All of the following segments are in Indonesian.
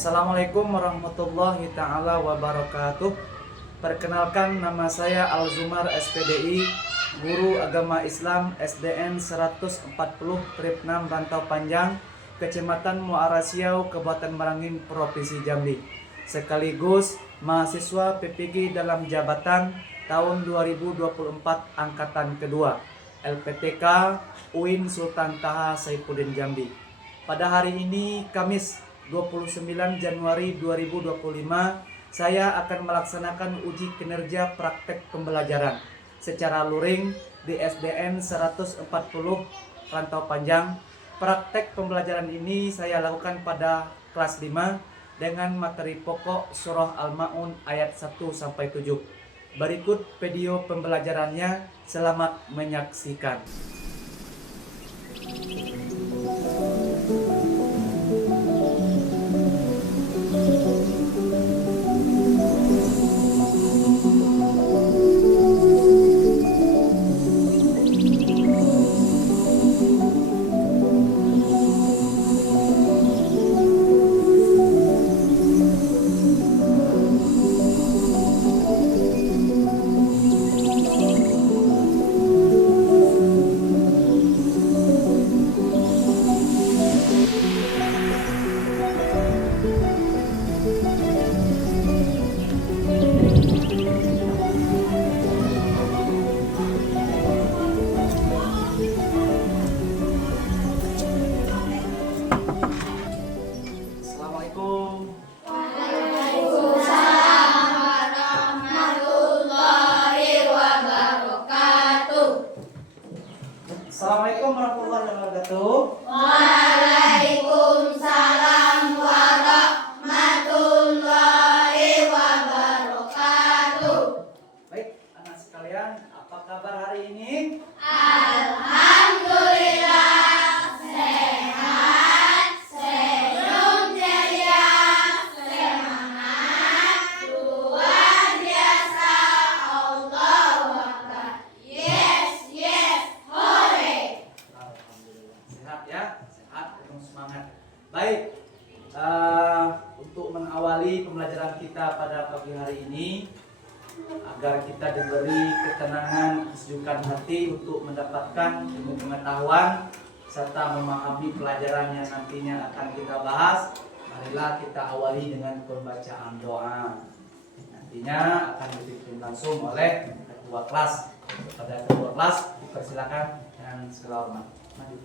Assalamualaikum warahmatullahi ta'ala wabarakatuh. Perkenalkan, nama saya Al-Zumar SPDI, Guru Agama Islam SDN 140 Trip 6 Rantau Panjang, Kecamatan Muara Siau, Kabupaten Merangin, Provinsi Jambi. Sekaligus mahasiswa PPG dalam jabatan tahun 2024 angkatan kedua LPTK UIN Sultan Taha Saifuddin Jambi. Pada hari ini Kamis 29 Januari 2025, saya akan melaksanakan uji kinerja praktek pembelajaran secara luring di SDN 140 Rantau Panjang. Praktek pembelajaran ini saya lakukan pada kelas 5 dengan materi pokok Surah Al-Ma'un ayat 1-7. Berikut video pembelajarannya, selamat menyaksikan. Assalamualaikum. Waalaikumsalam warahmatullahi wabarakatuh. Assalamualaikum warahmatullahi wabarakatuh. Waalaikumsalam warahmatullahi wabarakatuh. Baik, anak sekalian, apa kabar hari ini? Alhamdulillah sehat, senyum ceria, semangat, luar biasa, Allahu Akbar. Yes, yes, hore. Alhamdulillah sehat ya, sehat, penuh semangat. Baik, untuk mengawali pembelajaran kita pada pagi hari ini, agar kita diberi ketenangan, kesejukan hati untuk mendapatkan ilmu pengetahuan serta memahami pelajaran yang nantinya akan kita bahas, marilah kita awali dengan pembacaan doa. Nantinya akan dipimpin langsung oleh ketua kelas. Kepada ketua kelas dipersilakan dengan segala hormat. Maju.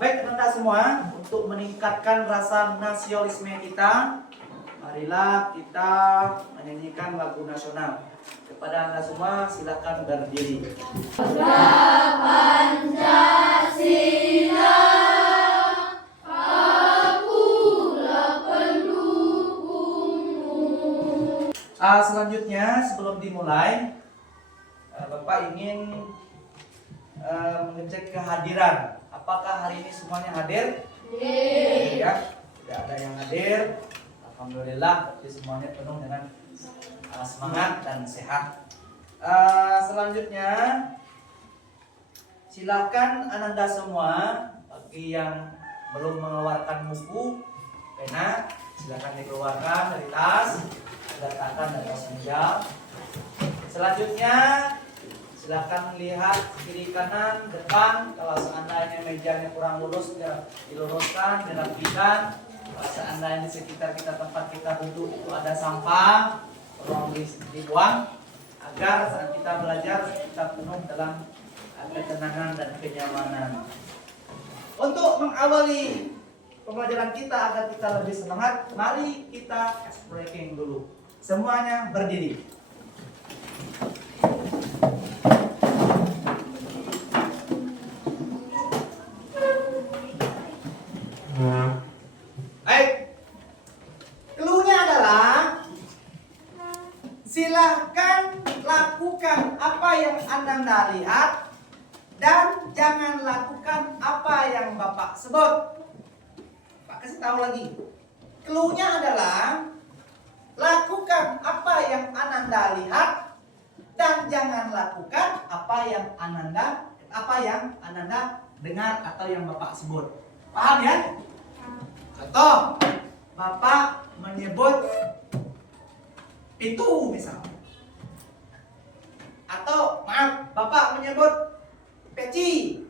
Baik teman-teman semua, untuk meningkatkan rasa nasionalisme kita, marilah kita menyanyikan lagu nasional. Kepada Anda semua, silakan berdiri. Pancasila, akulah pendukungmu. Selanjutnya, sebelum dimulai, Bapak ingin mengecek kehadiran. Apakah hari ini semuanya hadir? Ya, tidak ada yang hadir. Alhamdulillah, berarti semuanya penuh dengan semangat dan sehat. Selanjutnya, silakan Anda semua, bagi yang belum mengeluarkan buku, pena, silakan dikeluarkan dari tas, letakkan di atas meja. Selanjutnya, silakan lihat kiri kanan depan. Kalau seandainya mejanya kurang lurus, ya diluruskan, dirapikan. Kalau seandainya di sekitar kita tempat kita duduk itu ada sampah, tolong dibuang agar saat kita belajar kita penuh dalam ketenangan dan kenyamanan. Untuk mengawali pembelajaran kita agar kita lebih semangat, mari kita breaking dulu. Semuanya berdiri. Baik, kasih tahu lagi. Clue-nya adalah lakukan apa yang Ananda lihat dan jangan lakukan apa yang Ananda dengar atau yang Bapak sebut. Paham ya? Contoh, Bapak menyebut pintu misalnya. Atau maaf, Bapak menyebut peci.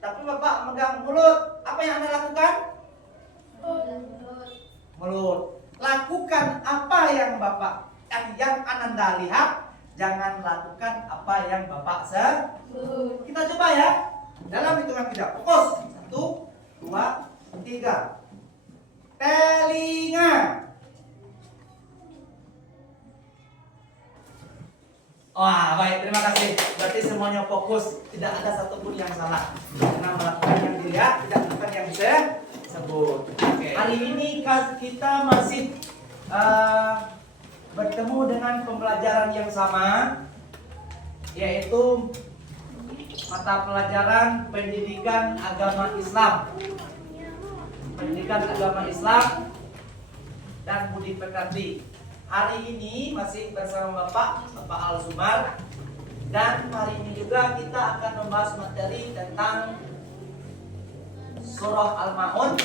Tapi Bapak megang mulut. Apa yang Anda lakukan? Mulut. Lakukan apa yang yang Ananda lihat. Jangan lakukan apa yang Bapak sebut. Kita coba ya. Dalam hitungan kita. Fokus. 1, 2, 3. Telinga. Wah, baik, terima kasih. Berarti semuanya fokus, tidak ada satupun yang salah. Karena melakukan yang dilihat, tidak melakukan yang saya sebut. Hari ini kita masih bertemu dengan pembelajaran yang sama, yaitu mata pelajaran pendidikan agama Islam. Pendidikan agama Islam dan budi pekerti. Hari ini masih bersama Bapak Al-Zumar, dan hari ini juga kita akan membahas materi tentang surah Al-Ma'un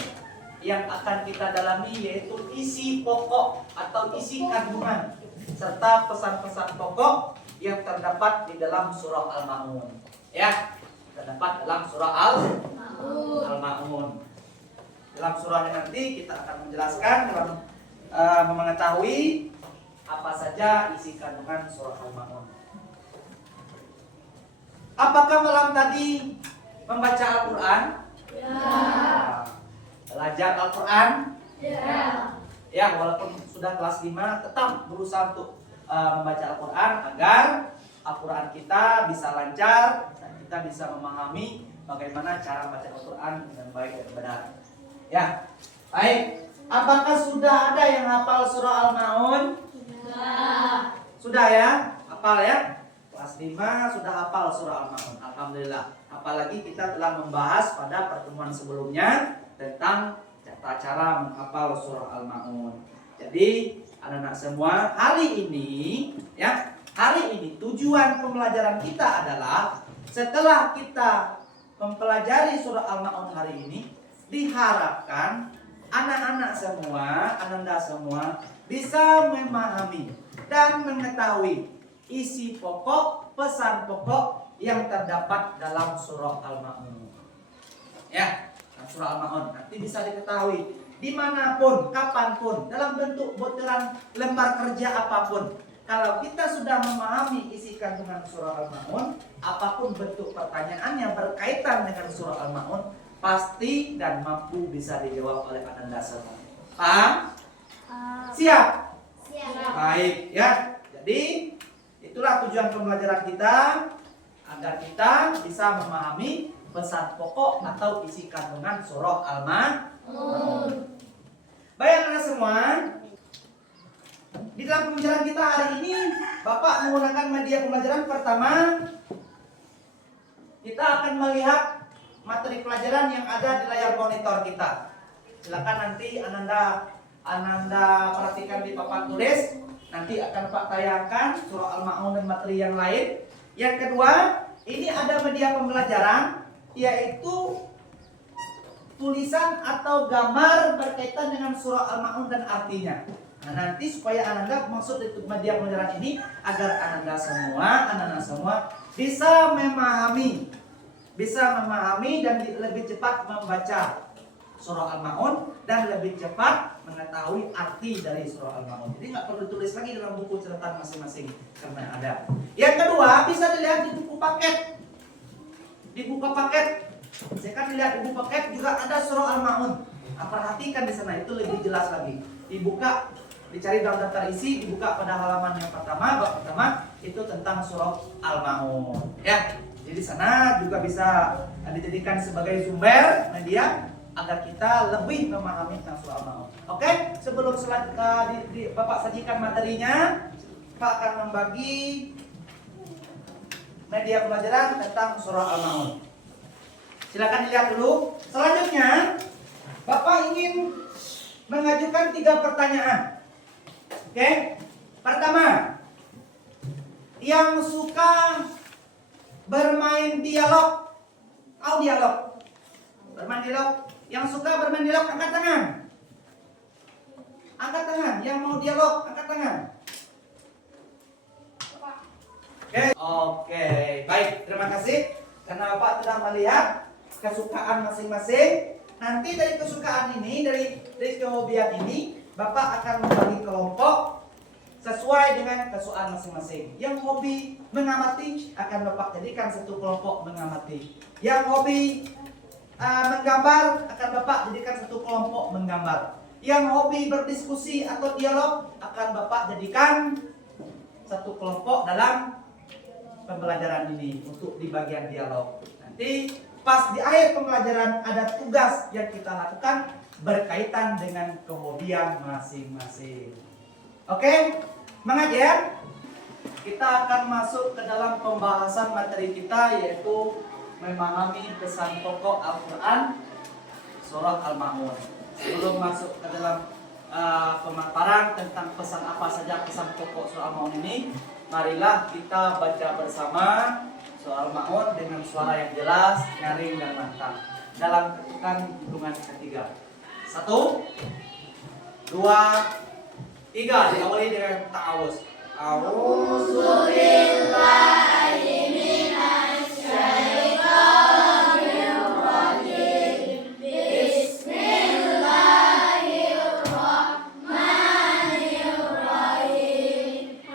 yang akan kita dalami, yaitu isi pokok atau isi kandungan serta pesan-pesan pokok yang terdapat di dalam surah Al-Ma'un. Ya, terdapat dalam surah Al-Ma'un. Dalam surahnya nanti kita akan menjelaskan dalam mengetahui apa saja isi kandungan surah Al-Ma'un. Apakah malam tadi membaca Al-Quran? Ya. Belajar Al-Quran? Ya. Ya, walaupun sudah kelas 5, tetap berusaha untuk membaca Al-Quran agar Al-Quran kita bisa lancar dan kita bisa memahami bagaimana cara membaca Al-Quran dengan baik dan benar. Ya, baik. Apakah sudah ada yang hafal surah Al-Ma'un? Ya. Sudah ya? Hafal ya? Kelas 5 sudah hafal surah Al-Ma'un. Alhamdulillah. Apalagi kita telah membahas pada pertemuan sebelumnya tentang cara menghafal surah Al-Ma'un. Jadi, anak-anak semua, hari ini tujuan pembelajaran kita adalah setelah kita mempelajari surah Al-Ma'un hari ini, diharapkan anak-anak semua, Ananda semua bisa memahami dan mengetahui isi pokok, pesan pokok yang terdapat dalam surah Al-Ma'un. Ya, surah Al-Ma'un nanti bisa diketahui dimanapun, kapanpun, dalam bentuk bocoran lembar kerja apapun. Kalau kita sudah memahami isi kandungan surah Al-Ma'un, apapun bentuk pertanyaan yang berkaitan dengan surah Al-Ma'un, pasti dan mampu bisa dijawab oleh Ananda semua. Paham? Siap? Siap. Baik ya. Jadi itulah tujuan pembelajaran kita, agar kita bisa memahami pesan pokok atau isi kandungan surah Al-Ma'un. Baik anak-anak semua, di dalam pembelajaran kita hari ini Bapak menggunakan media pembelajaran. Pertama, kita akan melihat materi pelajaran yang ada di layar monitor kita. Silakan nanti Ananda perhatikan di papan tulis. Nanti akan Pak tayangkan surah Al-Ma'un dan materi yang lain. Yang kedua, ini ada media pembelajaran, yaitu tulisan atau gambar berkaitan dengan surah Al-Ma'un dan artinya. Nah, nanti supaya Ananda, maksud itu media pembelajaran ini agar Ananda semua bisa memahami dan lebih cepat membaca surah Al-Ma'un dan lebih cepat mengetahui arti dari surah Al-Ma'un. Jadi nggak perlu tulis lagi dalam buku catatan masing-masing karena ada. Yang kedua, bisa dilihat di buku paket. Di buku paket, saya kan lihat di buku paket juga ada surah Al-Ma'un. Nah, perhatikan di sana, itu lebih jelas lagi. Dibuka, dicari dalam daftar isi, dibuka pada halaman yang pertama, bab pertama itu tentang surah Al-Ma'un. Ya, jadi di sana juga bisa dijadikan sebagai sumber media agar kita lebih memahami tentang surah Al-Ma'un. Oke, sebelum Bapak sajikan materinya, Pak akan membagi media pelajaran tentang surah Al-Ma'un. Silakan dilihat dulu. Selanjutnya, Bapak ingin ingin mengajukan 3 pertanyaan. Oke? Pertama, yang suka bermain dialog. Tahu dialog? Bermain dialog. Yang suka bermain dialog angkat tangan. Angkat tangan. Yang mau dialog angkat tangan. Oke, baik. Terima kasih karena Bapak telah melihat kesukaan masing-masing. Nanti dari kesukaan ini, dari kehobian ini, Bapak akan membagi kelompok sesuai dengan kesukaan masing-masing. Yang hobi mengamati akan Bapak jadikan satu kelompok mengamati. Yang hobi menggambar akan Bapak jadikan satu kelompok menggambar. Yang hobi berdiskusi atau dialog akan Bapak jadikan satu kelompok dalam pembelajaran ini untuk di bagian dialog. Nanti pas di akhir pembelajaran ada tugas yang kita lakukan berkaitan dengan kehobian masing-masing. Oke, semangat ya. Kita akan masuk ke dalam pembahasan materi kita, yaitu memahami pesan pokok Al-Quran surah Al-Ma'un. Sebelum masuk ke dalam pemaparan tentang pesan apa saja pesan pokok surah Al-Ma'un ini, marilah kita baca bersama surah Al-Ma'un dengan suara yang jelas, nyaring dan lantang dalam ketukan hitungan ketiga. 1, 2, 3. Diawali dengan ta'awuz. A'udzu billahi minasy syaithanir rajim. Bismillahirrahmanirrahim.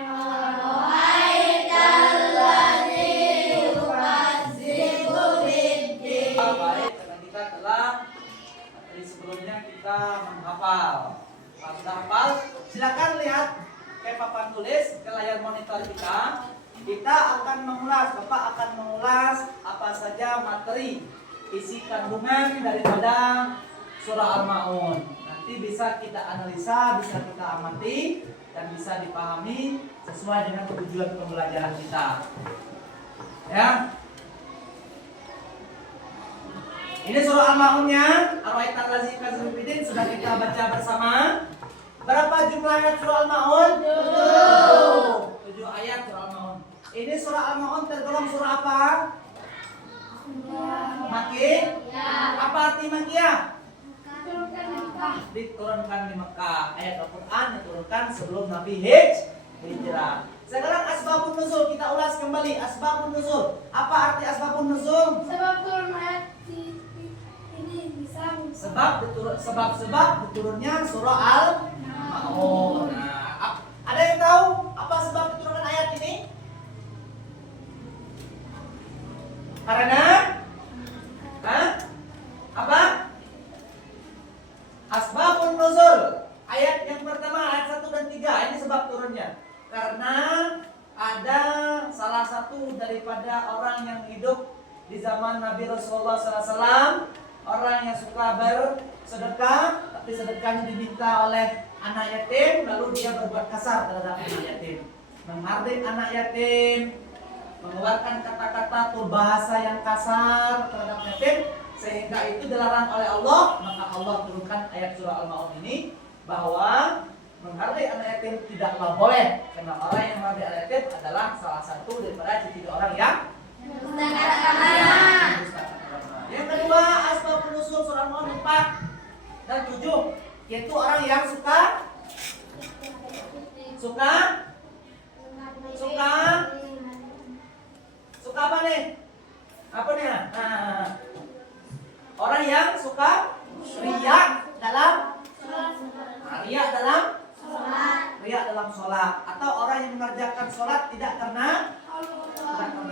Baik, karena kita telah materi sebelumnya kita menghafal. Kalau sudah hafal, silakan lihat ke papan tulis, ke layar monitor kita. Kita akan mengulas, Bapak akan mengulas apa saja materi isi kandungan daripada surah Al-Ma'un. Nanti bisa kita analisa, bisa kita amati, dan bisa dipahami sesuai dengan tujuan pembelajaran kita. Ya. Ini surah Al-Ma'unnya, Ar-Ra'aital Lazi Kazubidin, sudah kita baca bersama. Berapa jumlah ayat surah Al-Ma'un? 7 ayat surah Al-Ma'un. Ini surah Al-Ma'un tergolong surah apa? Maki? Apa arti Makiyah? Diturunkan di Mekah. Ayat Al-Quran diturunkan sebelum Nabi hijrah. Sekarang asbabun nuzul, kita ulas kembali asbabun nuzul. Apa arti asbabun nuzul? Sebab turun ayat ini bisa. Sebab diturunnya surah Al-Ma'un. Nah, ada yang tahu apa sebab diturunkan ayat ini? Karena apa? Asbabun nuzul. Ayat yang pertama, ayat 1 dan 3. Ini sebab turunnya. Karena ada salah satu daripada orang yang hidup di zaman Nabi Rasulullah SAW, orang yang suka bersedekah, tapi sedekahnya diminta oleh anak yatim, lalu dia berbuat kasar terhadap anak yatim, menghardik anak yatim, mengeluarkan kata-kata atau bahasa yang kasar terhadap yatim, sehingga itu dilarang oleh Allah. Maka Allah turunkan ayat surah Al-Ma'un ini bahwa menghardik anak yatim tidaklah boleh, karena orang yang menghardik anak yatim adalah salah satu daripada ciri orang yang mendustakan agama. Yang kedua, asbabun nuzul surah Al-Ma'un 4 dan 7, yaitu orang yang suka apa nih? Apa nih? Orang yang suka riya dalam sholat, atau orang yang mengerjakan sholat tidak karena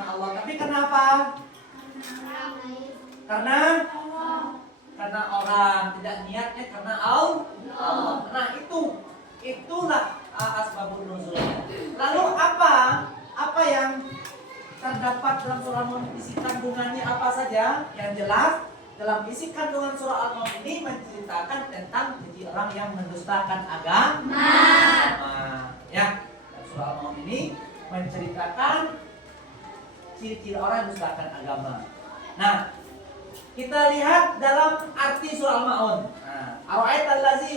Allah, tapi karena apa? Karena orang, tidak niatnya karena Allah. Nah, itulah asbabun nuzul. Lalu apa yang terdapat dalam surah Al-Ma'un, isi kandungannya apa saja? Yang jelas dalam isi kandungan surah Al-Ma'un ini menceritakan tentang ciri orang yang mendustakan agama. Ya, surah Al-Ma'un ini menceritakan ciri-ciri orang yang mendustakan agama. Nah, kita lihat dalam arti surah Al-Ma'un. Nah,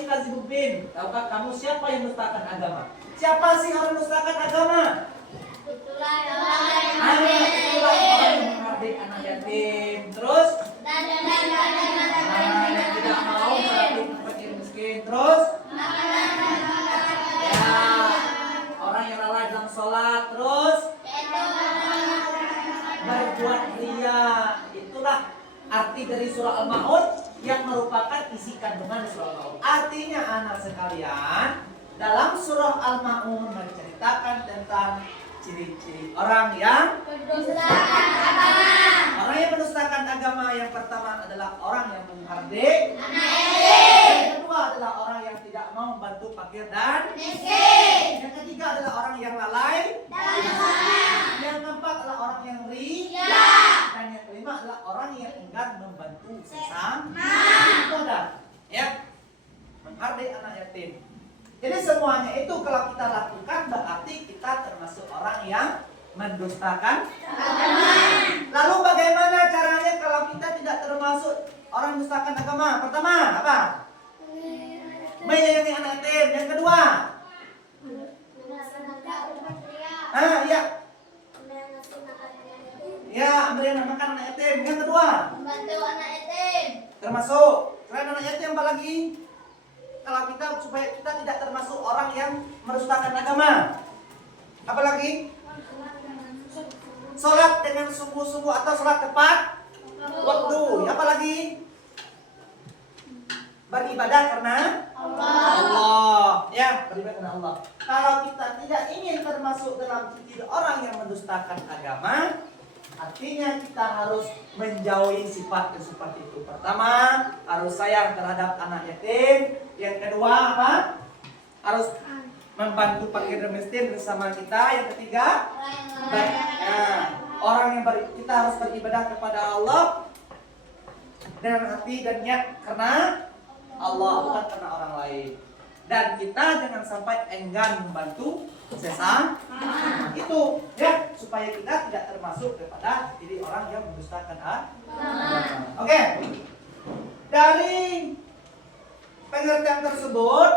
kadzibun? Tahukah kamu siapa yang mendustakan agama? Siapa sih orang mendustakan agama? Itulah yang Itulah orang yang menghardik anak yatim. Terus orang yang tidak mau menghardik fakir miskin. Terus ya, orang yang lalai dalam sholat. Terus berbuat ria. Itulah arti dari surah Al-Maun yang merupakan isi kandungan surah Al-Maun. Artinya anak sekalian, dalam surah Al-Maun menceritakan tentang ciri-ciri orang yang mendustakan agama. Yang pertama adalah orang yang menghardik. Yang kedua adalah orang yang tidak mau membantu fakir dan miskin. Yang ketiga adalah orang yang lalai. Yang keempat adalah orang yang ria. Dan yang kelima adalah orang yang enggan membantu sesama. Itu ada, ya, menghardik anak yatim. Jadi semuanya itu kalau kita lakukan berarti kita termasuk orang yang mendustakan agama. Lalu bagaimana caranya kalau kita tidak termasuk orang mendustakan agama? Pertama, apa? Menyayangi anak yatim. Yang kedua, iya. Ya, memberi makan anak yatim. Yang kedua, membantu anak yatim. termasuk selain anak yatim apa lagi? Kalau kita supaya kita tidak termasuk orang yang mendustakan agama. Apalagi? Sholat dengan sungguh-sungguh atau sholat tepat waktu. Apalagi? Beribadah karena Allah. Ya, beribadah karena Allah. Kalau kita tidak ingin termasuk dalam ciri orang yang mendustakan agama, artinya kita harus menjauhi sifat yang seperti itu. Pertama, harus sayang terhadap anak yatim. Yang kedua apa? Harus membantu fakir dan miskin bersama kita. Yang ketiga, kita harus beribadah kepada Allah dengan hati dan niat karena Allah, bukan karena orang lain. Dan kita jangan sampai enggan membantu sesama. Itu ya, supaya kita tidak termasuk kepada diri orang yang mendustakan agama. Oke. Dari pengertian tersebut,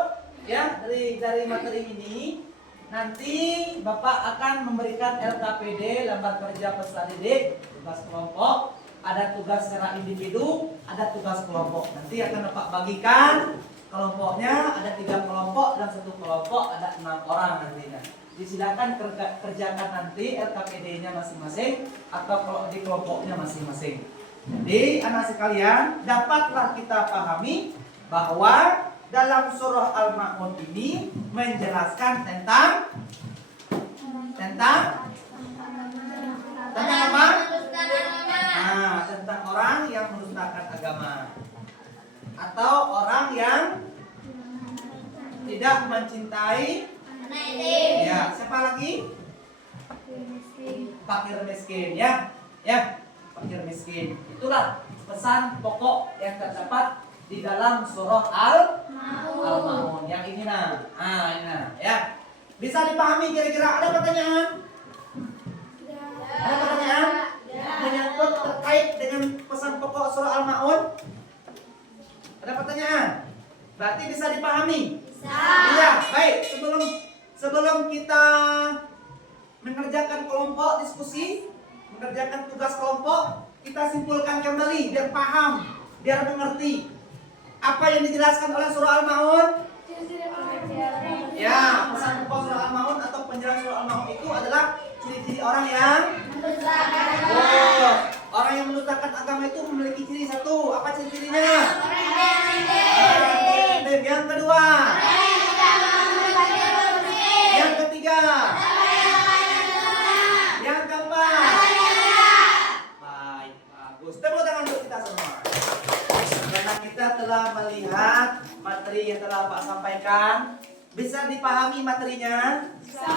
ya, dari materi ini nanti Bapak akan memberikan LKPD, lembar kerja peserta didik, tugas kelompok, ada tugas secara individu, ada tugas kelompok. Nanti akan Bapak bagikan kelompoknya, ada 3 kelompok dan 1 kelompok ada 6 orang nantinya. Disilakan kerjakan nanti LKPD-nya masing-masing atau kalau di kelompoknya masing-masing. Jadi anak sekalian, dapatlah kita pahami bahwa dalam surah Al-Maun ini menjelaskan tentang apa? Nah, tentang orang yang mendustakan agama atau orang yang tidak mencintai. Ya, siapa lagi? Fakir miskin, ya. Ya, fakir miskin. Itulah pesan pokok yang terdapat di dalam surah Al-Maun. Yang ini nah. Ini ya. Bisa dipahami kira-kira? Ada pertanyaan? Ada pertanyaan? Menyangkut terkait dengan pesan pokok surah Al-Maun? Ada pertanyaan? Berarti bisa dipahami? Iya, baik. Sebelum kita mengerjakan kelompok diskusi, mengerjakan tugas kelompok, kita simpulkan kembali biar paham, biar mengerti apa yang dijelaskan oleh surah Al-Maun. Ya, pesan pokok surah Al-Maun atau penjelasan surah Al-Maun itu adalah ciri-ciri orang yang orang yang mendustakan agama itu memiliki ciri satu. Apa ciri-cirinya? Yang kedua, yang ketiga, yang keempat. Baik, bagus. Tepuk tangan untuk kita semua. Karena kita telah melihat materi yang telah Pak sampaikan. Bisa dipahami materinya? Bisa.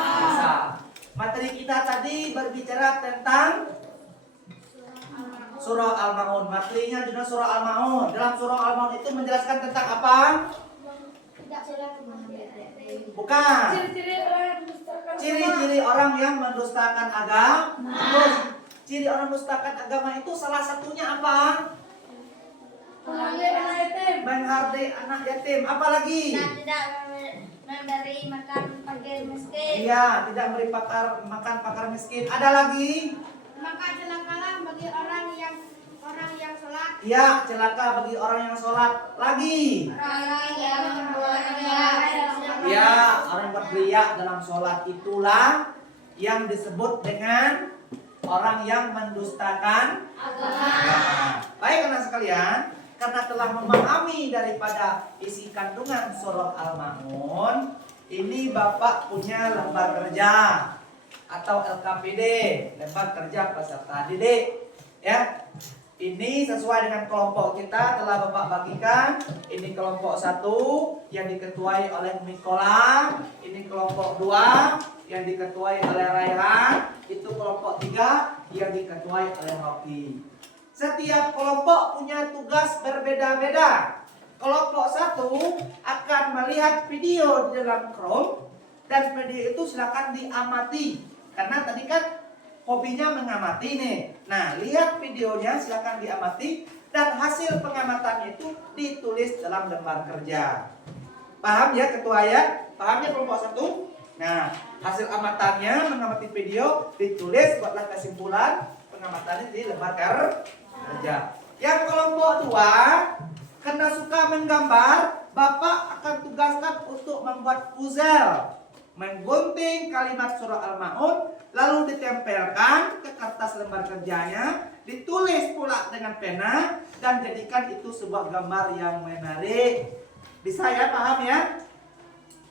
Materi kita tadi berbicara tentang surah Al-Maun. Materinya juga surah Al-Maun. Dalam surah Al-Maun itu menjelaskan tentang apa? Bukan. Ciri-ciri orang yang mendustakan agama. Ciri orang mendustakan agama itu salah satunya apa? Menghargai anak yatim. Menghargai anak yatim. Apalagi? Dan tidak memberi makan fakir miskin. Iya, tidak memberi makan pakar miskin. Ada lagi? Maka celakalah bagi orang yang sholat. Iya, celaka bagi orang yang sholat. Lagi? Orang yang berbuat riya. Ya, orang berriya dalam sholat itulah yang disebut dengan orang yang mendustakan agama. Baik anak sekalian, karena telah memahami daripada isi kandungan surah Al-Ma'un, ini Bapak punya lembar kerja atau LKPD, lembar kerja peserta didik. Ya, ini sesuai dengan kelompok kita telah Bapak bagikan. Ini kelompok 1 yang diketuai oleh Mikola, ini kelompok 2 yang diketuai oleh Raihan, itu kelompok 3 yang diketuai oleh Rocky. Setiap kelompok punya tugas berbeda-beda. Kelompok 1 akan melihat video di dalam Chrome, dan video itu silakan diamati. Karena tadi kan hobinya mengamati nih. Nah, lihat videonya silakan diamati, dan hasil pengamatannya itu ditulis dalam lembar kerja. Paham ya ketua ya? Paham ya kelompok 1? Nah, hasil amatannya mengamati video ditulis, buatlah kesimpulan pengamatannya di lembar kerja. Yang kelompok 2 karena suka menggambar, Bapak akan tugaskan untuk membuat puzzle, menggunting kalimat surah Al-Ma'un, lalu ditempelkan ke kertas lembar kerjanya, ditulis pula dengan pena, dan jadikan itu sebuah gambar yang menarik. Bisa ya? Paham ya?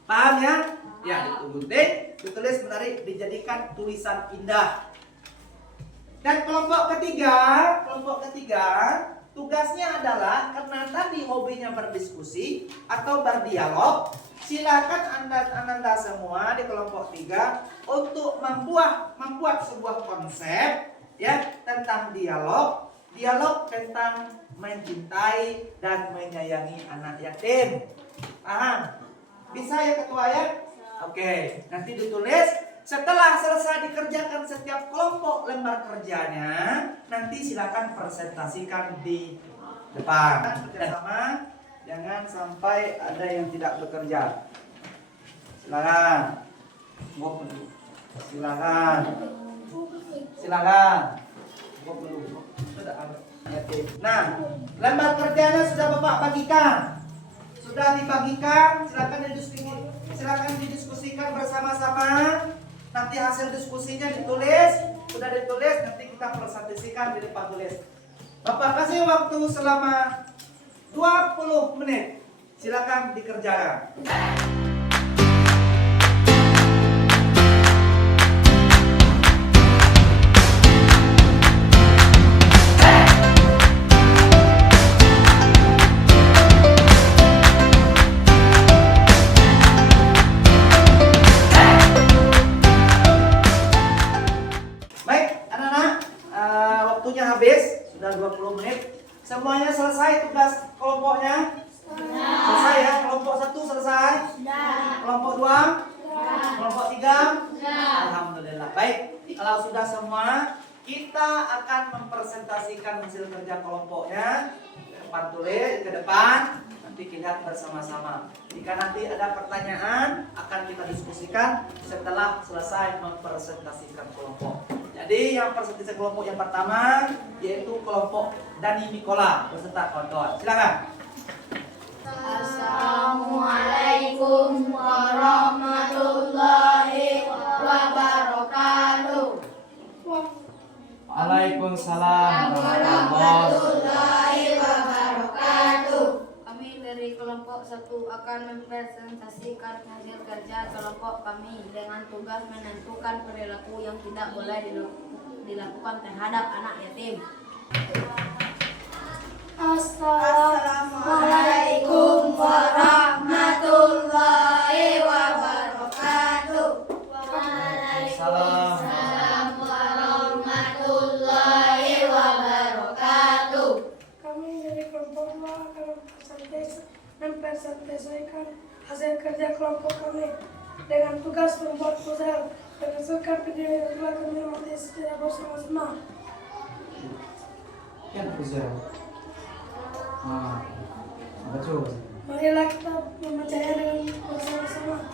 Paham ya? Ya, digunting, ditulis menarik, dijadikan tulisan indah. Dan kelompok ketiga tugasnya adalah, karena tadi hobinya berdiskusi atau berdialog, silakan anda semua di kelompok 3 untuk membuat sebuah konsep ya tentang dialog tentang mencintai dan menyayangi anak yatim. Paham? Bisa ya ketua ya? Oke, nanti ditulis. Setelah selesai dikerjakan setiap kelompok lembar kerjanya, nanti silakan presentasikan di depan. Bersama, jangan sampai ada yang tidak bekerja. Silakan. Silakan. Nah, lembar kerjanya sudah Bapak bagikan. Sudah dibagikan, silakan didiskusikan bersama-sama. Nanti hasil diskusinya ditulis, sudah ditulis nanti kita presentasikan di depan tulis. Bapak kasih waktu selama 20 menit. Silakan dikerjakan. Habis, sudah 20 menit. Semuanya selesai tugas kelompoknya? Selesai ya? Kelompok 1 selesai? Kelompok 2? Kelompok 3? Alhamdulillah. Baik, kalau sudah semua, kita akan mempresentasikan hasil kerja kelompoknya. Depan tulis, ke depan. Nanti kita lihat bersama-sama. Jika nanti ada pertanyaan, akan kita diskusikan setelah selesai mempresentasikan kelompok. Jadi yang presentasi kelompok yang pertama yaitu kelompok Dani Mikola beserta kawan-kawan. Silakan. Assalamualaikum warahmatullahi wabarakatuh. Waalaikumsalam warahmatullahi wabarakatuh. Kami dari kelompok 1 akan mempresentasikan hasil kerja kelompok kami dengan tugas menentukan perilaku yang tidak boleh dilakukan terhadap anak yatim. Assalamualaikum warahmatullahi wabarakatuh. Waalaikumsalam warahmatullahi wabarakatuh. Kami dari kelompok 2 akan mempresentasikan hasil kerja kelompok kami dengan tugas membuat puzzle berdasarkan video yang telah kami amati secara bersama-sama. Yang puzzle. Nah, betul. Marilah kita membacanya dengan bersama-sama.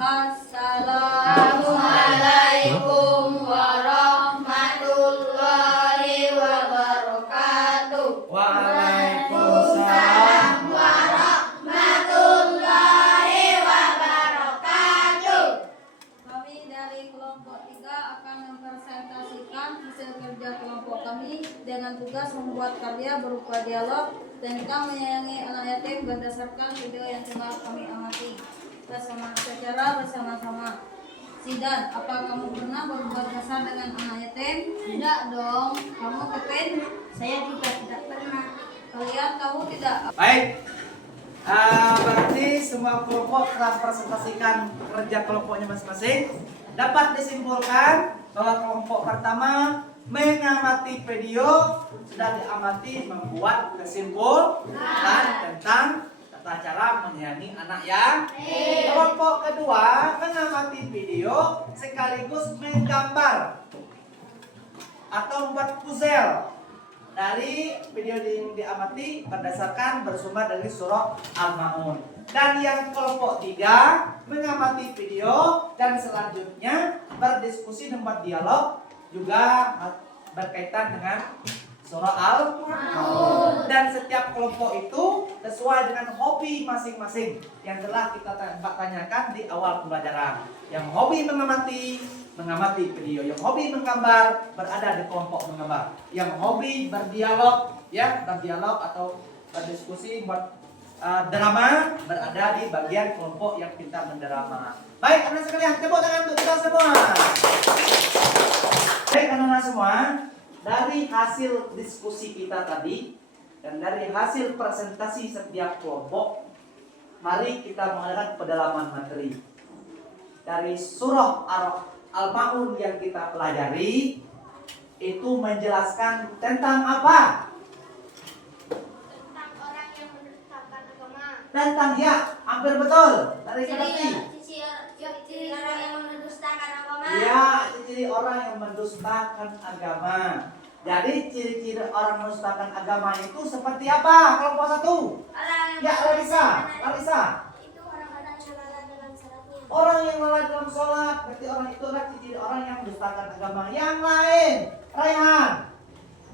Assalamualaikum warahmatullahi wabarakatuh. Waalaikumsalam. Warahmatullahi wabarakatuh. Kami dari kelompok 3 akan mempresentasikan hasil kerja kelompok kami dengan tugas membuat karya berupa dialog tentang menyayangi anak yatim berdasarkan video yang telah kami amati secara bersama-sama. Sidan, apa kamu pernah berbuat kasar dengan anak yatim? Tidak dong. Kamu Kevin? Saya juga tidak pernah. Kalian tahu tidak? Baik. Berarti semua kelompok telah presentasikan kerja kelompoknya masing-masing. Dapat disimpulkan bahwa kelompok pertama mengamati video, sudah diamati membuat kesimpulan tentang tata cara menyayangi anak ya. Kelompok kedua mengamati video sekaligus menggambar atau membuat puzzle dari video yang diamati berdasarkan bersumber dari surah Al-Maun. Dan yang kelompok 3 mengamati video dan selanjutnya berdiskusi dan berdialog juga berkaitan dengan surah Al-Maun. Dan setiap kelompok itu sesuai dengan hobi masing-masing yang telah kita tanyakan di awal pembelajaran. Yang hobi mengamati video, yang hobi menggambar berada di kelompok menggambar, yang hobi berdialog atau berdiskusi buat drama berada di bagian kelompok yang pintar mendrama. Baik anak sekalian, tepuk tangan untuk kita semua. Baik anak-anak semua, dari hasil diskusi kita tadi dan dari hasil presentasi setiap kelompok, mari kita mengadakan pendalaman materi. Dari surah Al-Maun yang kita pelajari itu menjelaskan tentang apa? Tentang orang yang mendustakan agama. Tentang ya, hampir betul. Dari ngerti? Ciri orang yang mendustakan agama. Ya, ciri orang yang mendustakan agama. Jadi ciri-ciri orang mendustakan agama itu seperti apa? Kelompok 1. Ya, Larissa. Itu orang-orang yang lalai dalam syaratnya. Orang yang lalai dalam sholat, berarti orang itu adalah ciri orang yang mendustakan agama. Yang lain, Raihan.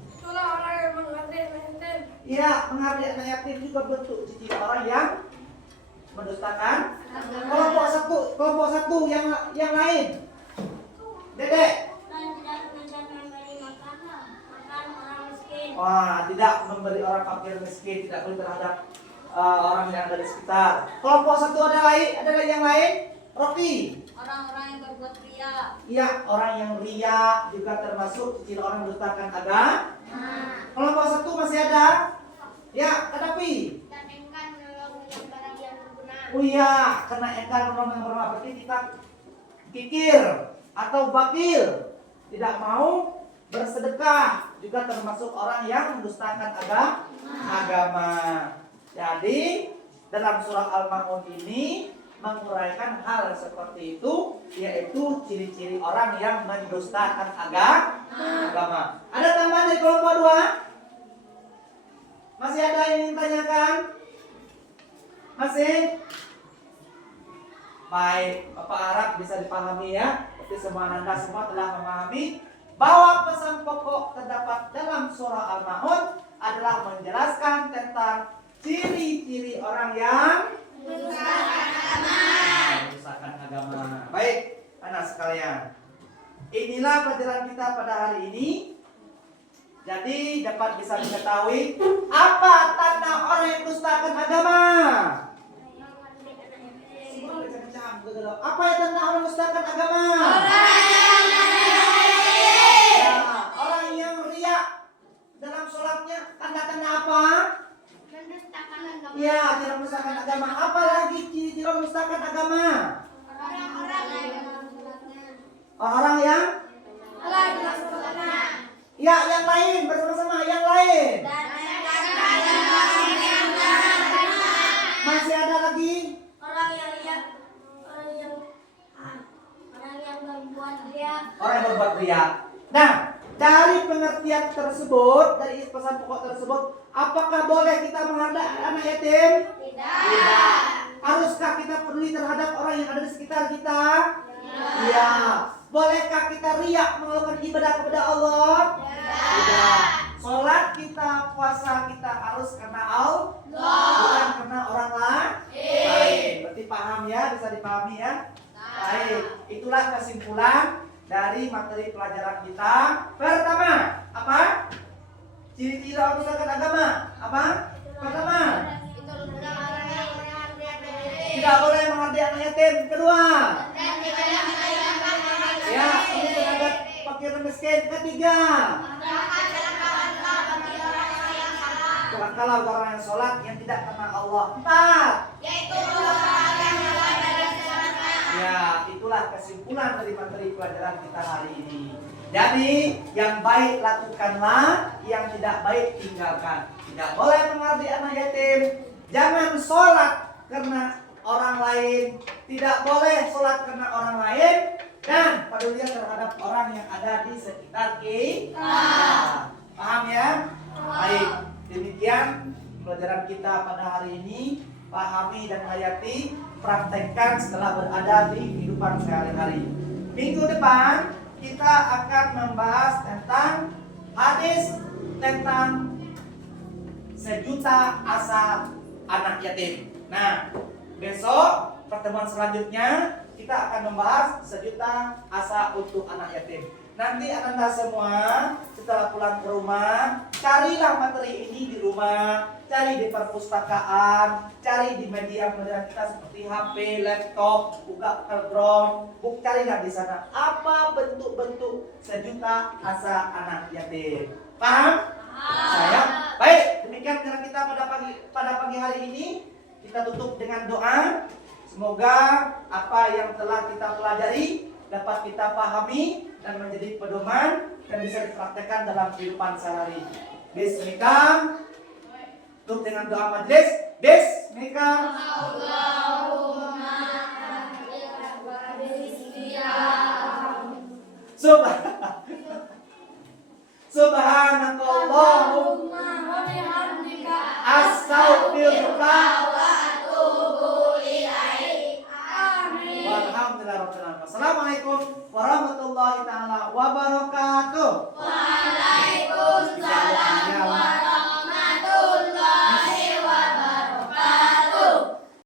Itulah orang yang menghargai anak yatim. Iya, menghargai anak yatim juga bentuk ciri orang yang mendustakan. Kelompok satu yang lain. Dedek. Dan tidak memberi makan orang miskin. Wah, tidak memberi orang fakir miskin, tidak boleh terhadap orang yang ada di sekitar. Kelompok satu ada lagi yang lain. Rocky. Orang-orang yang berbuat ria. Iya, orang yang ria juga termasuk ciri orang mendustakan agama. Kelompok satu masih ada. Ya, Kadapi. Dan enggan menolong barang yang berguna. Oh iya, kena engkar menolong yang bermanfaat. Berarti kita kikir atau bakil, tidak mau bersedekah, juga termasuk orang yang mendustakan agama. Jadi dalam surah Al-Maun ini menguraikan hal seperti itu, yaitu ciri-ciri orang yang mendustakan agama. Ada tambahan dari kelompok 2? Masih ada yang ingin tanyakan? Masih? Baik, Bapak harap bisa dipahami ya. Seperti semua Anda semua telah memahami bahwa pesan pokok terdapat dalam surah Al-Maun adalah menjelaskan tentang ciri-ciri orang yang mendustakan agama. Baik, anak sekalian. Inilah pelajaran kita pada hari ini. Jadi dapat bisa diketahui apa tanda orang yang mendustakan agama. Apa yang tanda orang mendustakan agama? Orang yang riya dalam sholatnya, tanda-tanda apa? Mendustakan agama. Ya, tidak mendustakan agama. Apalagi ciri-ciri orang mendustakan agama? Orang-orang yang dalam sholatnya. Orang yang? Lalai dalam sholatnya. Ya, yang lain bersama-sama, yang lain. Masih ada lagi? Orang yang berbuat riya. Orang yang berbuat riya. Nah, ayat tersebut, dari pesan pokok tersebut, apakah boleh kita menghardik anak yatim? Tidak. Haruskah kita peduli terhadap orang yang ada di sekitar kita? Iya. Bolehkah kita riak melakukan ibadah kepada Allah? Tidak. Sholat kita, puasa kita harus karena Allah, bukan karena orang lain. Berarti paham ya, bisa dipahami ya? Baik, itulah kesimpulan dari materi pelajaran kita. Pertama, apa? Ciri-ciri orang misalkan agama. Apa? Pertama, tidak boleh menghardik anak yatim. Kedua, ya, ini terhadap fakir dan miskin. Ketiga, kalau orang yang sholat yang tidak kenal Allah. Empat, ya, itulah kesimpulan dari materi pelajaran kita hari ini. Jadi, yang baik lakukanlah, yang tidak baik tinggalkan. Tidak boleh menghardik anak yatim. Jangan sholat karena orang lain. Tidak boleh sholat karena orang lain. Dan peduli terhadap orang yang ada di sekitar kita. Paham ya? Baik, demikian pelajaran kita pada hari ini. Pahami dan hayati, praktekkan setelah berada di kehidupan sehari-hari. Minggu depan kita akan membahas tentang hadis tentang 1.000.000 asa anak yatim. Nah, besok pertemuan selanjutnya kita akan membahas 1.000.000 asa untuk anak yatim. Nanti Anda semua setelah pulang ke rumah, carilah materi ini di rumah, cari di perpustakaan, cari di media kita seperti HP, laptop, buka Telegram, carilah di sana apa bentuk-bentuk 1.000.000 asa anak yatim. Paham? Saya. Baik, demikian cara kita pada pagi hari ini. Kita tutup dengan doa. Semoga apa yang telah kita pelajari dapat kita pahami dan menjadi pedoman dan bisa dipraktekkan dalam kehidupan sehari. Bismillah. Tutup dengan doa majelis. Bismillah. Subhanakallahumma wa bihamdika astaghfiruka wa atubu ilaik. Amin. Walhamdulillah. Assalamualaikum warahmatullahi taala wabarakatuh. Waalaikumsalam.